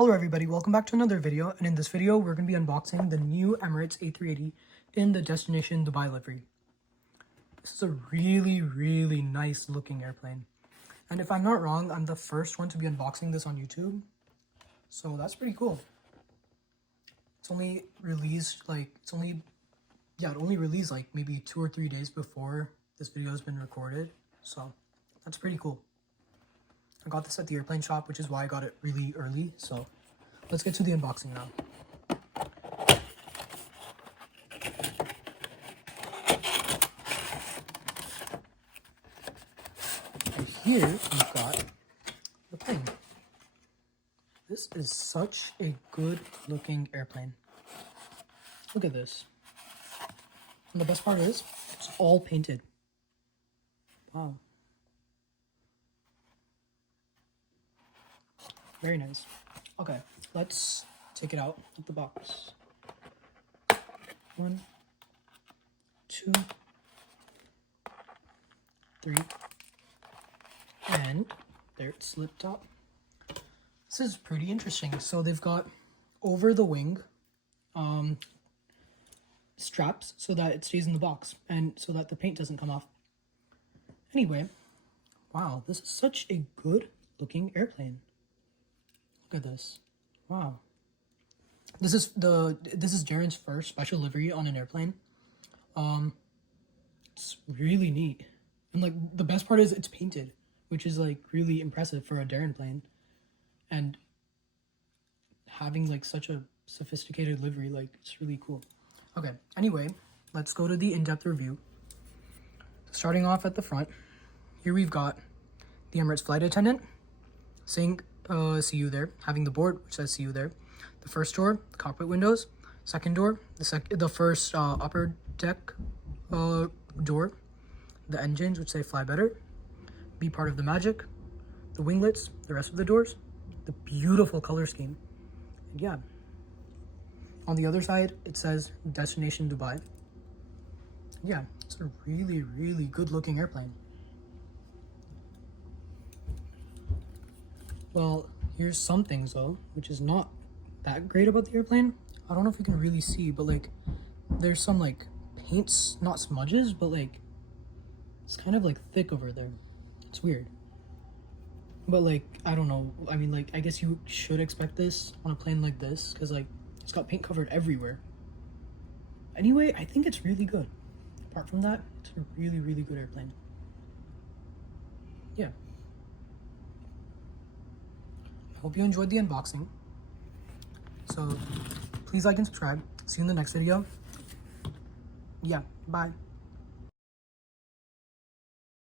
Hello everybody, welcome back to another video, and in this video we're going to be unboxing the new Emirates A380 in the destination Dubai livery. This is a really nice looking airplane, and if I'm not wrong, I'm the first one to be unboxing this on YouTube, so that's pretty cool. It's only released it only released like maybe 2 or 3 days before this video has been recorded, so that's pretty cool. I got this at the airplane shop, which is why I got it really early. So let's get to the unboxing now. And here we've got the plane. This is such a good looking airplane. Look at this. And the best part is, it's all painted. Wow. Very nice. Okay, let's take it out of the box. 1, 2, 3, and there it slipped up. This is pretty interesting. So they've got over the wing straps so that it stays in the box and so that the paint doesn't come off. Anyway, wow, this is such a good looking airplane. Look at this. Wow. This is Daron's first special livery on an airplane. It's really neat. And like the best part is it's painted, which is like really impressive for a Daron plane. And having like such a sophisticated livery, like it's really cool. Okay, anyway, let's go to the in-depth review. Starting off at the front, here we've got the Emirates flight attendant saying see you there, having the board which says see you there, the first door, the cockpit windows, second door, the first upper deck door, the engines which say fly better, be part of the magic, the winglets, the rest of the doors, the beautiful color scheme, and yeah, on the other side it says destination Dubai. Yeah, it's a really good looking airplane. Well, here's some things though, which is not that great about the airplane. I don't know if you can really see, but like there's some like paints, not smudges, but like it's kind of like thick over there. It's weird. But like, I don't know. I mean, like, I guess you should expect this on a plane like this because like it's got paint covered everywhere. Anyway, I think it's really good. Apart from that, it's a really good airplane. Yeah. I hope you enjoyed the unboxing. So please like and subscribe. See you in the next video. Yeah, bye.